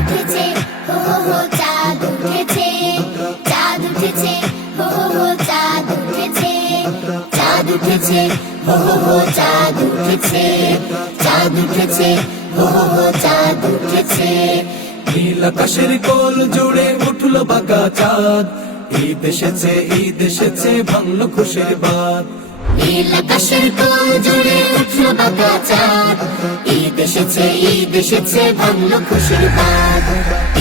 উঠেছে হো হো হো, চাঁদ উঠেছে, চাঁদ উঠেছে হো হো হো, চাঁদ উঠেছে, চাঁদ উঠেছে হো হো হো, চাঁদ উঠেছে, চাঁদ উঠেছে হো হো হো, চাঁদ উঠেছে। নীল আকাশের কোল জুড়ে উঠলো বাঁকা চাঁদ, ঈদ এসেছে, ঈদ এসেছে, ভাঙলো খুশির বাত। নীল আকাশের কোল জুড়ে উঠলো বাঁকা চাঁদ, ঈদ এসেছে, ঈদ এসেছে, ভাঙলো খুশির বাত।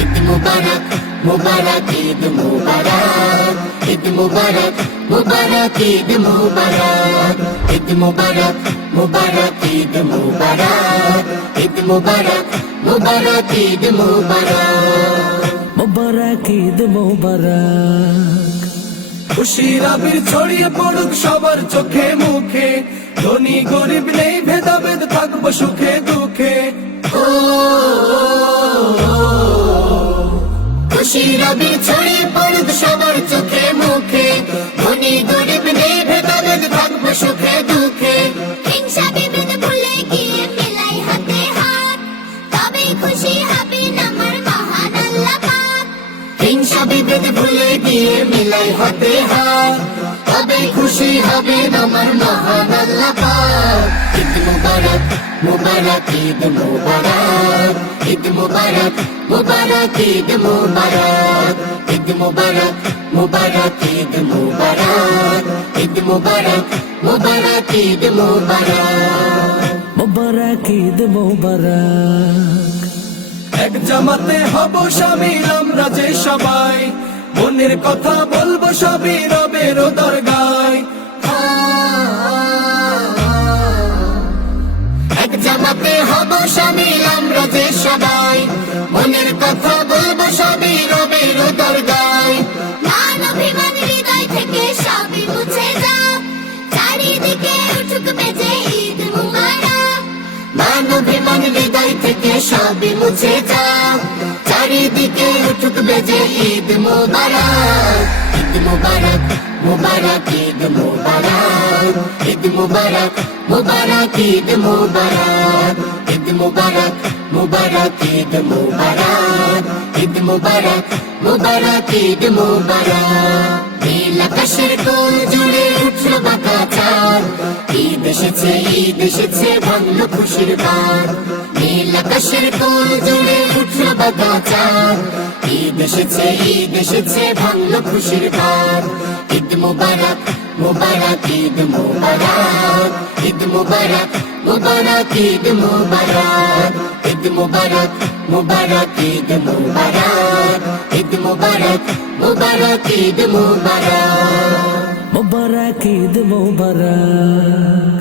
ঈদ মুবারক মুবারক, ঈদ মুবারক, ঈদ মুবারক মুবারক, ঈদ মুবারক, ঈদ মুবারক মুবারক, ঈদ মুবারক, ঈদ মুবারক মুবারক, ঈদ মুবারক। মুবারক ঈদ মুবারক। খুশির আবির ছড়িয়ে পড়ুক সবার চোখে মুখে, ধনী গরিব নেই ভেদাভেদ, থাকবো সুখে দুঃখে। খুশির আবির ছড়িয়ে পড়ুক সবার চোখে মুখে, ধনী গরিব নেই ভেদাভেদ, থাকবো সুখে দুঃখে। হিংসা বিভেদ ভুলে গিয়ে মেলাই হাতে হাত, তবেই খুশি হবেন আমার মহান আল্লাহ পাক। হিংসা বিভেদ ভুলে গিয়ে মেলাই হাতে হাত, তবেই খুশি হবেন আমার মহান আল্লাহ পাক। ঈদ মুবারক মুবারক, ঈদ মুবারক, ঈদ মুবারক মুবারক, ঈদ মুবারক, ঈদ মুবারক মুবারক, ঈদ মুবারক, ঈদ মুবারক মুবারক, ঈদ মুবারক। মুবারক ঈদ মুবারক। এক জামাতে হব শামিল আমরা যে সবাই, মনের কথা বলবো সবই রবের দরগায়। এক জামাতে হব শামিল আমরা যে সবাই, মনের কথা বলবো সবই রবের দরগায়। মান অভিমান হৃদয় থেকে সবই মুছে যাক, চারিদিকে উঠুক বেজে ঈদ মুবারক। মান অভিমান হৃদয় থেকে সবই মুছে যাক, চারিদিকে উঠুক বেজে ঈদ মুবারক। ঈদ মুবারক মুবারক, ঈদ মুবারক, ঈদ মুবারক মুবারক, ঈদ মুবারক, ঈদ মুবারক মুবারক, ঈদ মুবারক, ঈদ মুবারক মুবারক, ঈদ মুবারক। নীল আকাশের কোল জুড়ে উঠলো বাঁকা চাঁদ, ঈদ এসেছে, ঈদ এসেছে, ভাঙলো খুশির বাত। নীল আকাশের কোল জুড়ে উঠলো বাঁকা চাঁদ, ঈদ এসেছে, ঈদ এসেছে, ভাঙলো খুশির বাত। ঈদ মুবারক মুবারক, ঈদ মুবারক, ঈদ মুবারক মুবারক, ঈদ মুবারক, ঈদ মুবারক মুবারক, ঈদ মুবারক, ঈদ মুবারক মুবারক, ঈদ মুবারক। মুবারক ঈদ মুবারক।